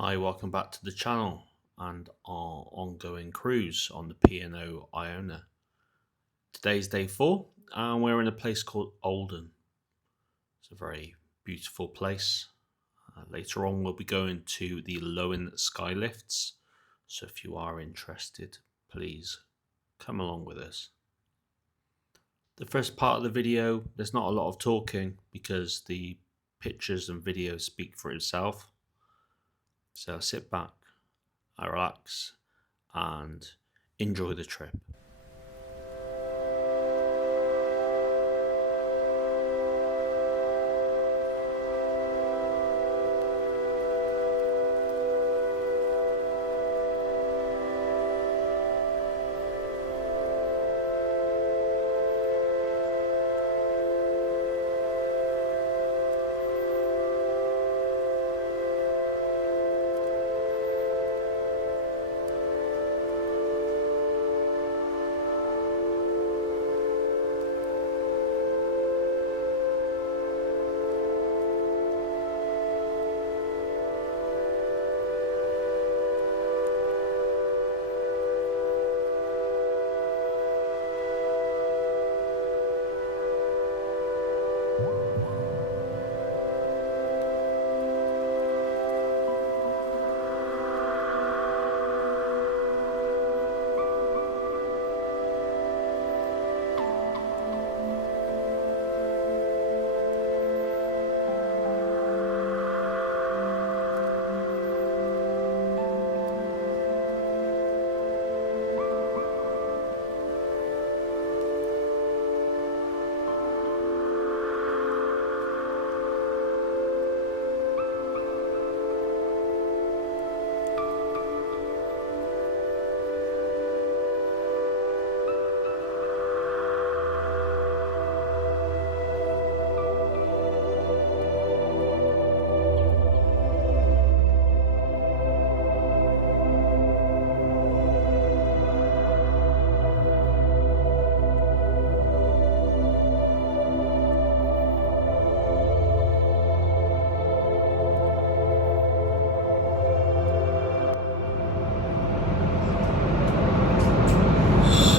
Hi, welcome back to the channel and our ongoing cruise on the P&O IONA. Today's day 4 and we're in a place called Olden. It's a very beautiful place. Later on we'll be going to the Loen Skylifts, so if you are interested, please come along with us. The first part of the video, there's not a lot of talking because the pictures and videos speak for itself. So sit back, relax, and enjoy the trip.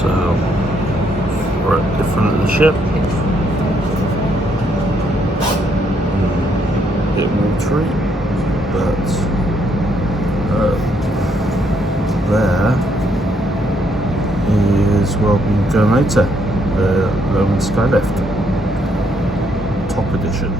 So we're at the front of the ship. A bit watery, but there is where we'll be going later, the Loen Skylift, top edition.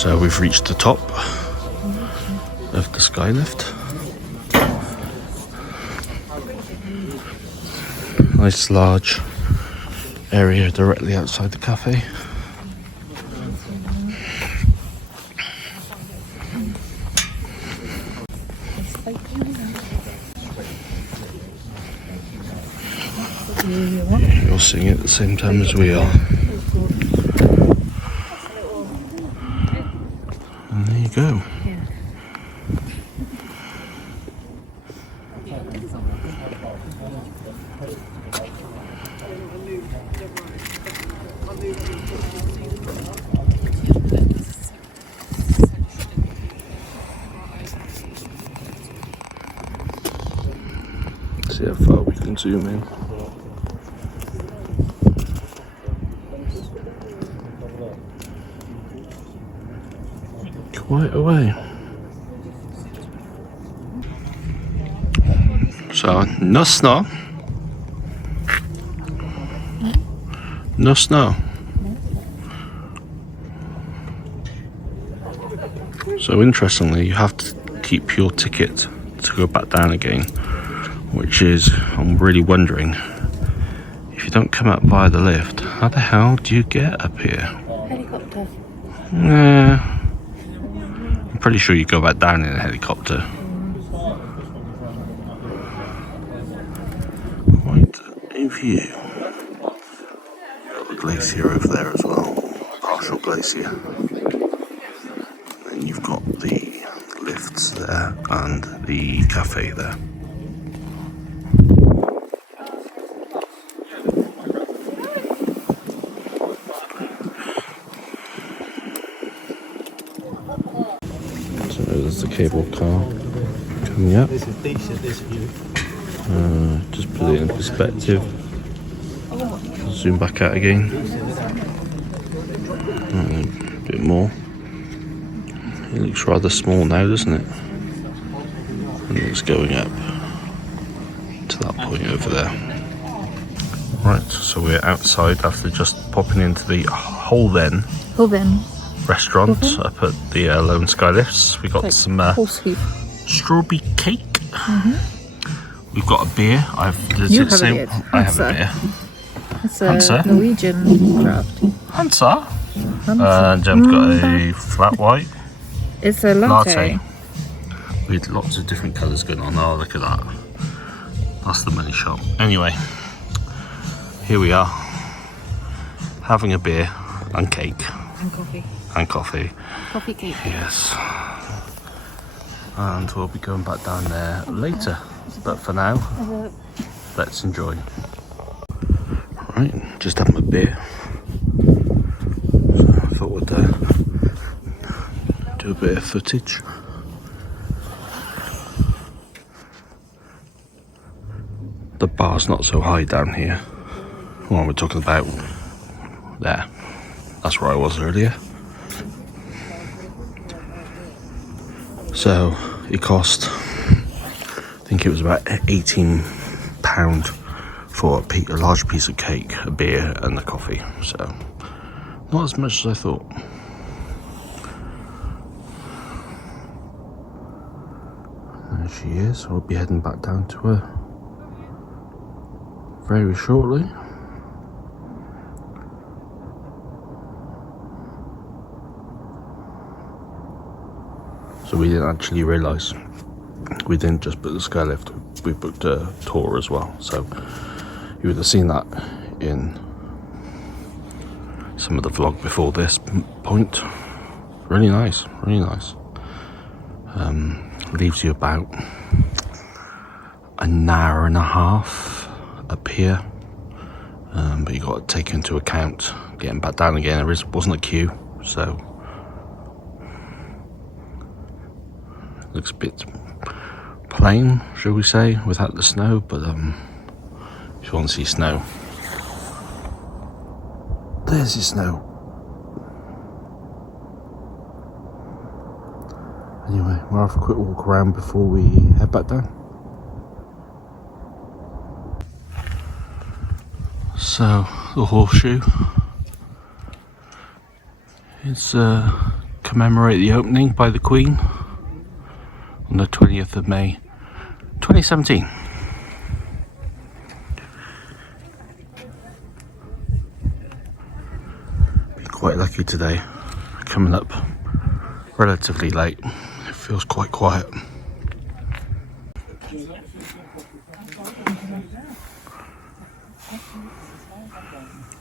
So we've reached the top of the Skylift. Nice large area directly outside the cafe. You're seeing it at the same time as we are. And there you go. See how far we can zoom in. Quite a way. So, no snow. No snow. So interestingly, you have to keep your ticket to go back down again, which is, I'm really wondering, if you don't come up via the lift, how the hell do you get up here? Helicopter. Yeah. I'm pretty sure you go back down in a helicopter. Quite a view. Got the glacier over there as well, partial glacier. And you've got the lifts there and the cafe there. So there's the cable car coming up. This is decent, this view. Just put it in perspective. Zoom back out again. A bit more. It looks rather small now, doesn't it? And it's going up to that point over there. Right, so we're outside after just popping into the Olden restaurant up at the Loen Skylifts. We got some strawberry cake. We've got a beer. I have a beer. It's a Norwegian draft. Hansa. Jem's got a flat white. It's a latte. With lots of different colours going on. Oh, look at that. That's the money shop. Anyway, here we are, having a beer and cake. And coffee. And coffee. Coffee cake. Yes. And we'll be going back down there later. But for now, let's enjoy. Right, just having a beer. So I thought we'd do a bit of footage. The bar's not so high down here. Well, we're talking about there. That's where I was earlier. So it cost, I think it was about £18 for a large piece of cake, a beer and a coffee. So not as much as I thought. There she is. I'll be heading back down to her very shortly. So we didn't actually realise, we didn't just book the Skylift, we booked a tour as well. So you would have seen that in some of the vlog before this point. Really nice, really nice. Leaves you about an hour and a half up here, but you got to take into account getting back down again. There wasn't a queue, so looks a bit plain, shall we say, without the snow. But if you want to see snow, there's your snow. Anyway, we'll have a quick walk around before we head back down. So the horseshoe, it's commemorate the opening by the Queen on the 20th of May 2017. Been quite lucky today, coming up relatively late. It feels quite quiet.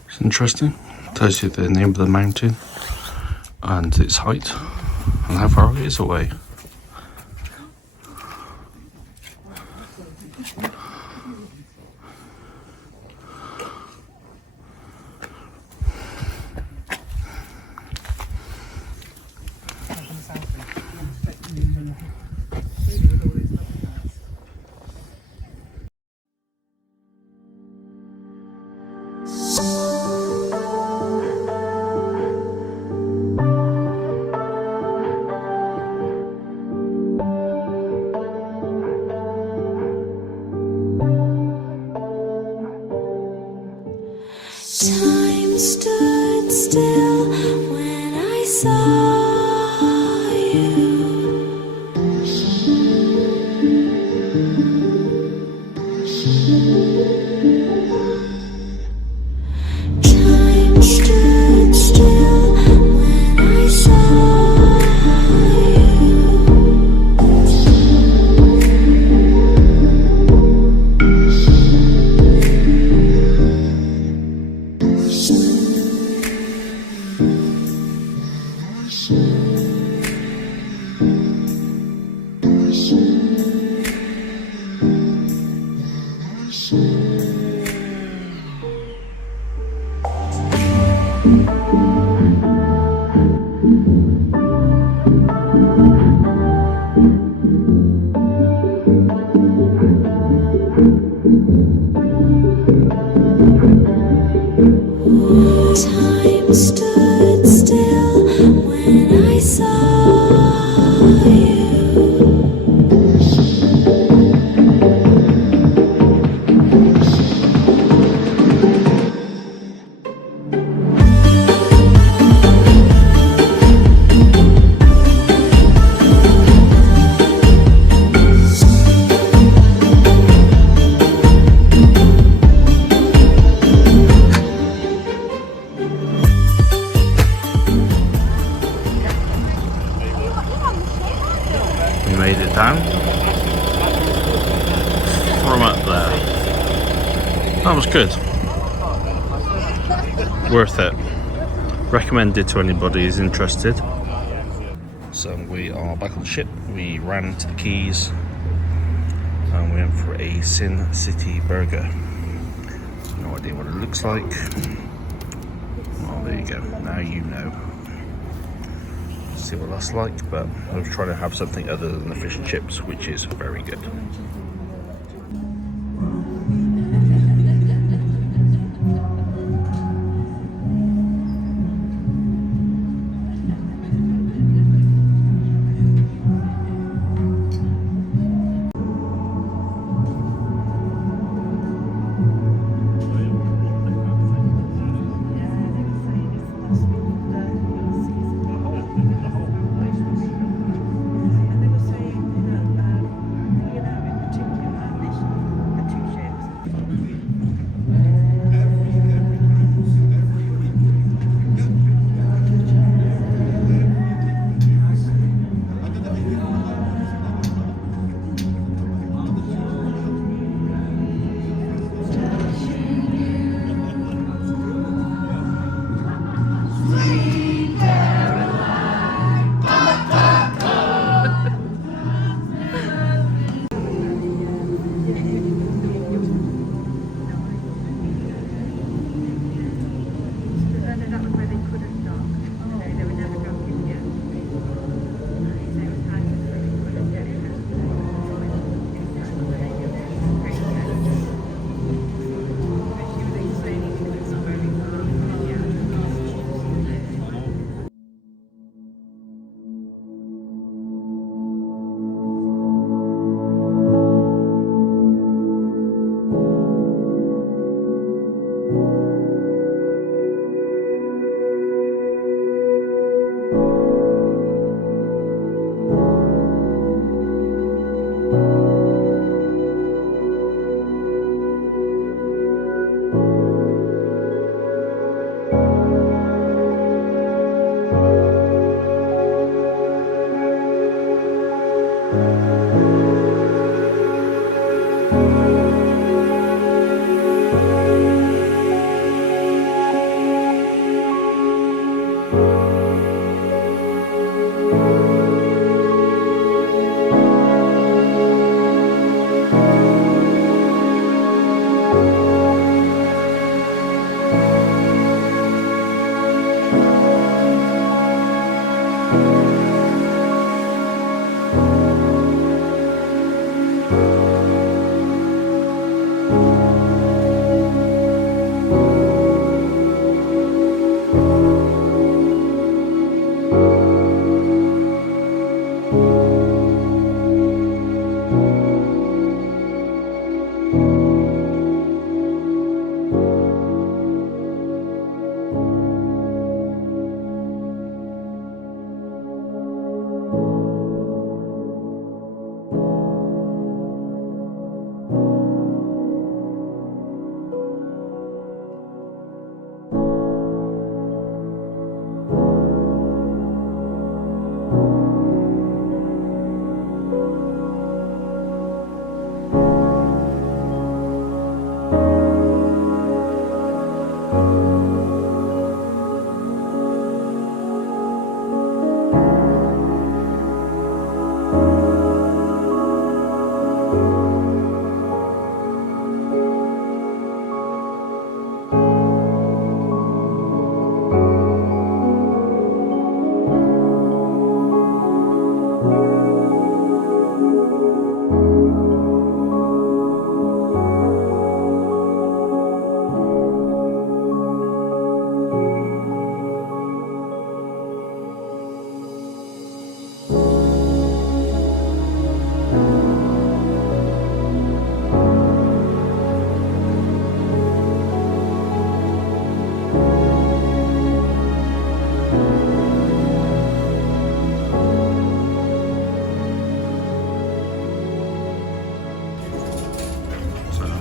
It's interesting. Tells you the name of the mountain and its height and how far it is away. Time stood still when I saw you. Time stood still when I saw you. Time stood still when I saw you. We made it down from up there. That was good. Worth it. Recommended to anybody who's interested. So we are back on the ship. We ran to the quays and we went for a Sin City burger. No idea what it looks like. Well, there you go. Now you know. See what that's like, but I was trying to have something other than the fish and chips, which is very good.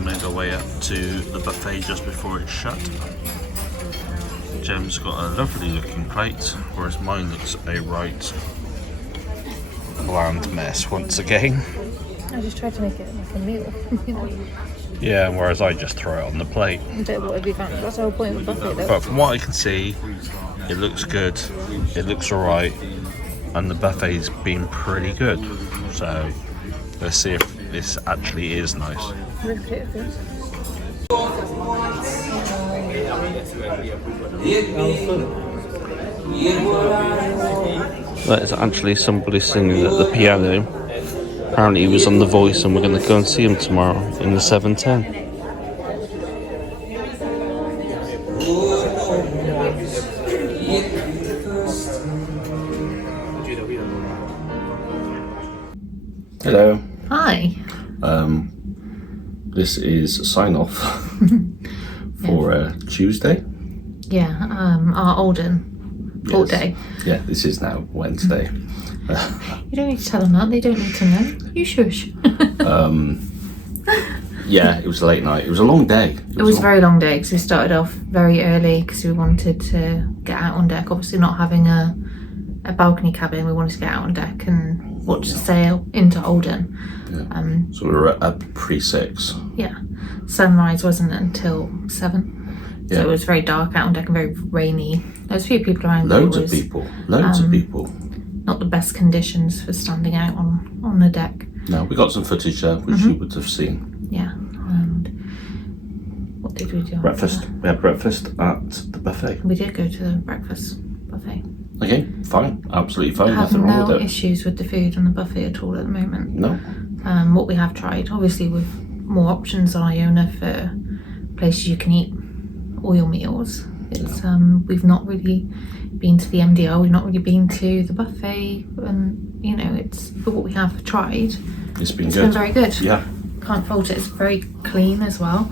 made our way up to the buffet just before it's shut. Gem's got a lovely looking plate, whereas mine looks a right bland mess once again. I just tried to make it like a meal. You know? Yeah, whereas I just throw it on the plate. But whatever you fancy. That's the whole point of a buffet, though. But from what I can see, it looks good, it looks alright, and the buffet's been pretty good. So let's see if this actually is nice. There's actually somebody singing at the piano. Apparently he was on The Voice, and we're going to go and see him tomorrow in the 7:10. Hello. Hi. This is a sign off for Tuesday. Yeah, our Olden port day. Yeah, this is now Wednesday. You don't need to tell them that, they don't need to know. You shush. Yeah, it was a late night. It was a long day. It was a very long day because we started off very early because we wanted to get out on deck. Obviously not having a balcony cabin, we wanted to get out on deck and watch the sail into Olden. Yeah. So we were up pre-6. Yeah. Sunrise wasn't until 7. So Yeah. it was very dark out on deck and very rainy. There was a few people around. Loads of people. Loads of people. Not the best conditions for standing out on the deck. No, we got some footage there, which you would have seen. Yeah. And what did we do? Breakfast. We had breakfast at the buffet. We did go to the breakfast buffet. Okay, fine. Absolutely fine. I have Nothing wrong no with it. issues with the food on the buffet at all at the moment. No. What we have tried, obviously with more options on IONA for places you can eat all your meals. It's we've not really been to the MDR, we've not really been to the buffet, and you know, it's for what we have tried. It's been It's good. been very good. Yeah. Can't fault it. It's very clean as well.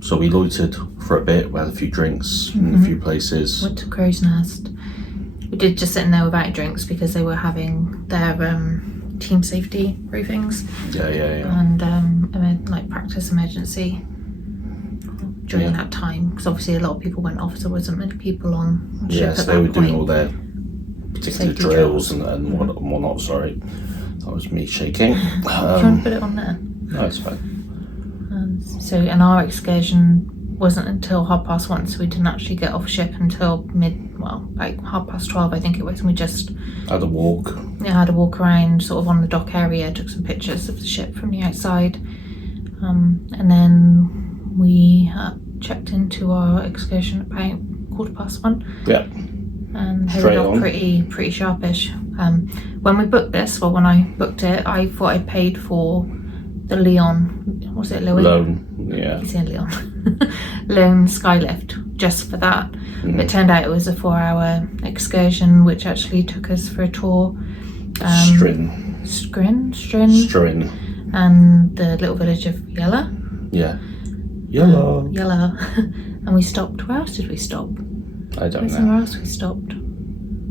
So we loitered for a bit, we had a few drinks in a few places. Went to Crow's Nest. We did just sit in there without drinks because they were having their team safety briefings Yeah. and like practice emergency during that time, because obviously a lot of people went off, so there wasn't many people on ship Yes, at they that were point. doing all their particular Safety drills and whatnot. Sorry, that was me shaking. Do you want to put it on there? No, it's fine. And our excursion wasn't until 1:30, so we didn't actually get off ship until like 12:30 I think it was, and we just Had a walk. had a walk around sort of on the dock area, took some pictures of the ship from the outside, and then we checked into our excursion about 1:15. Yeah. And Straight headed off on. pretty sharpish. When we booked this, when I booked it, I thought I paid for the Loen, was it Loen? Loan. Yeah. He's in Leon. Loen Skylifts, just for that. But it turned out it was a 4-hour excursion, which actually took us for a tour. Strin. Strin, and the little village of Yella. Yeah. Yellow. And we stopped. Where else did we stop? I don't Where's know. somewhere else we stopped?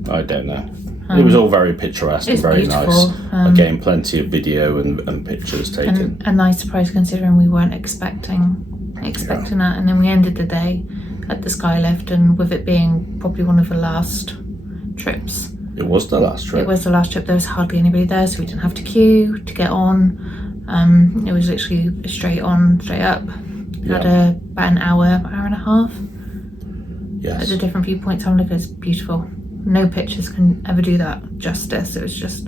I don't know. It was all very picturesque and it's very beautiful. nice. Again, plenty of video and pictures taken. And a nice surprise considering we weren't expecting that. And then we ended the day at the Skylift, and with it being probably one of the last trips. It was the last trip. It was the last trip. There was hardly anybody there, so we didn't have to queue to get on. It was literally straight on, straight up. Had about an hour and a half Yes. at the different viewpoints. Having a look, it's beautiful. No pictures can ever do that justice. It was just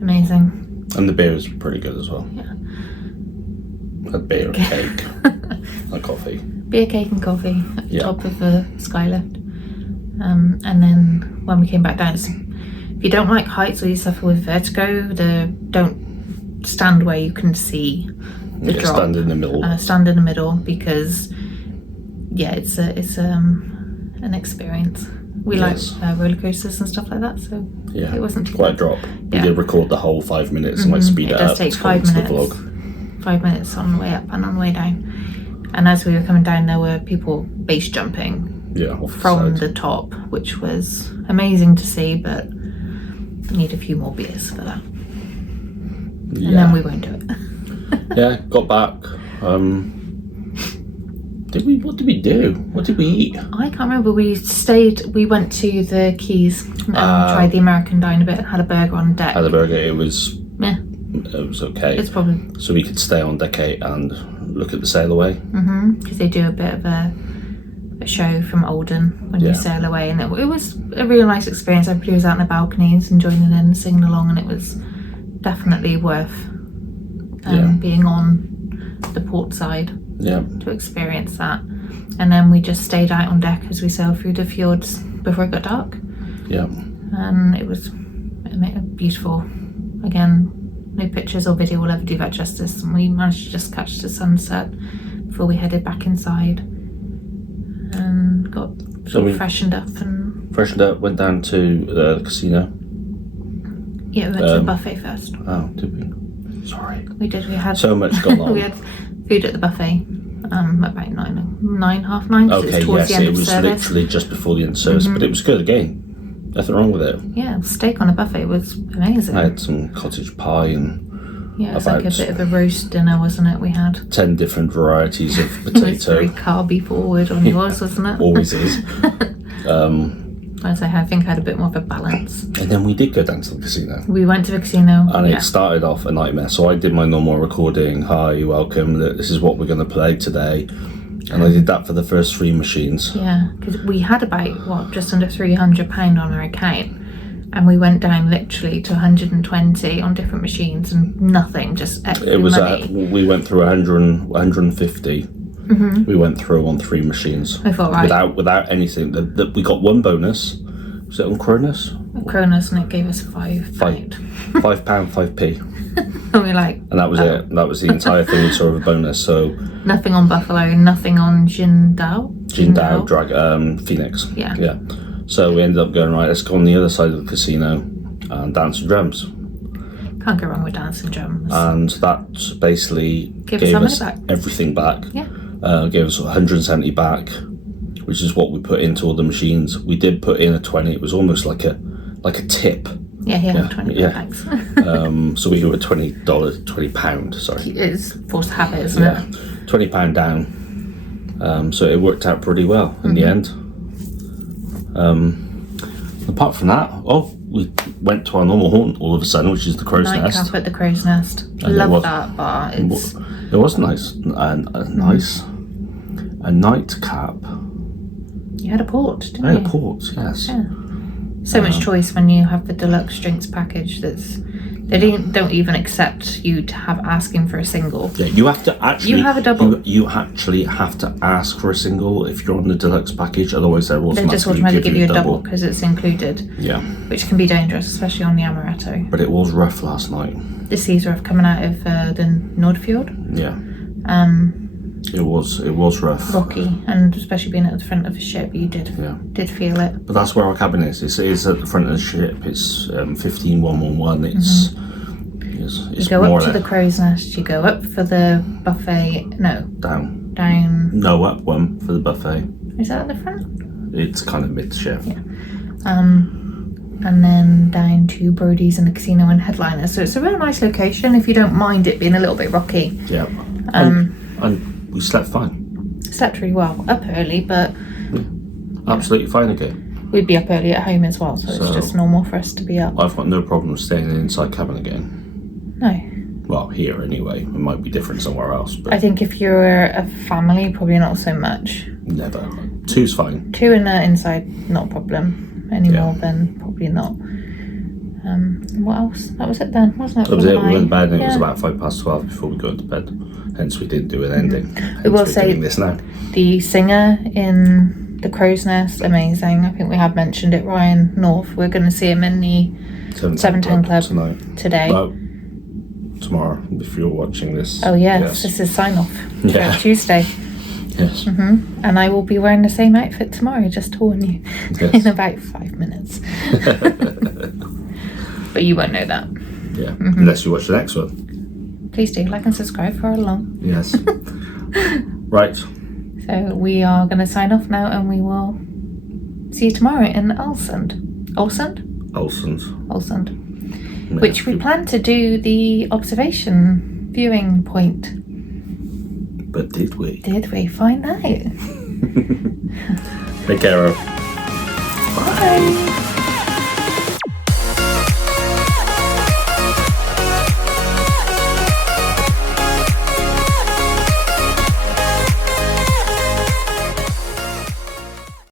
amazing. And the beer was pretty good as well. Yeah. Had beer and cake. And coffee. Beer, cake and coffee at the Yeah. top of the Skylift. And then when we came back down, if you don't like heights or you suffer with vertigo, don't stand where you can see the drop. Stand in the middle. Stand in the middle, because it's an experience. We Yes. like roller coasters and stuff like that, so Yeah. it wasn't too Quite a bad. drop. We Yeah. did record the whole 5 minutes and like speed it, It does up take to 5 come into minutes. the vlog. 5 minutes on the way up and on the way down. And as we were coming down, there were people base jumping Yeah, off from the side. the top, which was amazing to see, but I need a few more beers for that. And then we won't do it. Yeah, got back. What did we do? What did we eat? I can't remember. We went to the Keys and tried the American dine a bit, had a burger on deck. Had a burger, it was Yeah, okay. it's probably... So we could stay on deck 8 and look at the sail away. Because they do a bit of a show from Olden when you sail away, and it was a really nice experience. Everybody was out on the balconies and joining in, singing along, and it was definitely worth being on the port side to experience that. And then we just stayed out on deck as we sailed through the fjords before it got dark. Yeah. And it was beautiful. Again, no pictures or video will ever do that justice, and we managed to just catch the sunset before we headed back inside and got freshened up, went down to the casino. Yeah, we went to the buffet first. Oh, did we? Sorry. We did. We had so much going on. We had food at the buffet about 9:30, 9. Okay, it was towards the end it of was service. literally just before the end of service, but it was good again. Nothing wrong with it. Yeah, steak on a buffet was amazing. I had some cottage pie and it was like a bit of a roast dinner, wasn't it? We had 10 different varieties of it was potato. very carby forward on yours, wasn't it? Always is. I think I had a bit more of a balance. And then we did go down to the casino. We went to the casino. And it started off a nightmare. So I did my normal recording. Hi, welcome. This is what we're going to play today. And I did that for the first 3 machines. Yeah, because we had about, just under £300 on our account. And we went down literally to 120 on different machines and nothing, just extra money. We went through 150. We went through on 3 machines. I thought, right. Without anything. We got one bonus. Was it on Cronus? Cronus, and it gave us £5. £5, 5p. And we're like... And that was it. That was the entire thing, sort of a bonus. So nothing on Buffalo, nothing on Jindal, Phoenix. Yeah. Yeah. So we ended up going, right, let's go on the other side of the casino and dance some drums. Can't go wrong with dancing drums. And that basically gave us everything back. Yeah. Gave us 170 back, which is what we put into all the machines. We did put in a 20. It was almost like a tip. Yeah, 20 bags. So we were £20, sorry. It's forced habit, isn't it? £20 down. So it worked out pretty well in the end. Apart from that, we went to our normal haunt all of a sudden, which is the Crow's Nest. Nightcap at the Crow's Nest. Love that bar. It was nice. A nightcap. You had a port, didn't you? I had a port, yes. Yeah. So much choice when you have the deluxe drinks package. They don't even accept you to have asking for a single. Yeah, you have to actually. You have a double. You actually have to ask for a single if you're on the deluxe package. Otherwise, they just automatically give you a double because it's included. Yeah. Which can be dangerous, especially on the Amaretto. But it was rough last night. The seas rough coming out of the NordFjord. Yeah. It was rough. Rocky, and especially being at the front of a ship, you did feel it. But that's where our cabin is. It's at the front of the ship. It's 15111. It's you go up to the Crow's Nest. You go up for the buffet. No. Down. No, up one for the buffet. Is that at the front? It's kind of mid-ship. Yeah. And then down to Brody's and the casino and Headliner. So it's a real nice location if you don't mind it being a little bit rocky. Yeah. And we slept fine. Slept really well. Up early, but... Absolutely fine again. We'd be up early at home as well, so it's just normal for us to be up. I've got no problem staying in the inside cabin again. No. Well, here anyway. It might be different somewhere else. But I think if you're a family, probably not so much. Never. 2's fine. 2 in the inside, not a problem. Any more, then probably not. What else? That was it then, wasn't it? That was it. We went to bed and it was about 12:05 before we got to bed. Hence we didn't do an ending. We will say doing this now. The singer in the Crow's Nest, amazing. I think we have mentioned it, Ryan North. We're going to see him in the 710 Club today. Well, tomorrow, if you're watching this. Oh yes. This is sign off for Tuesday. Yes. And I will be wearing the same outfit tomorrow, just to warn you, in about 5 minutes. But you won't know that. Yeah, unless you watch the next one. Please do like and subscribe for along. Yes. Right. So we are going to sign off now, and we will see you tomorrow in Olsund. Olsund. Which we plan to do the observation viewing point. But did we? Did we find out? Take care of. Bye.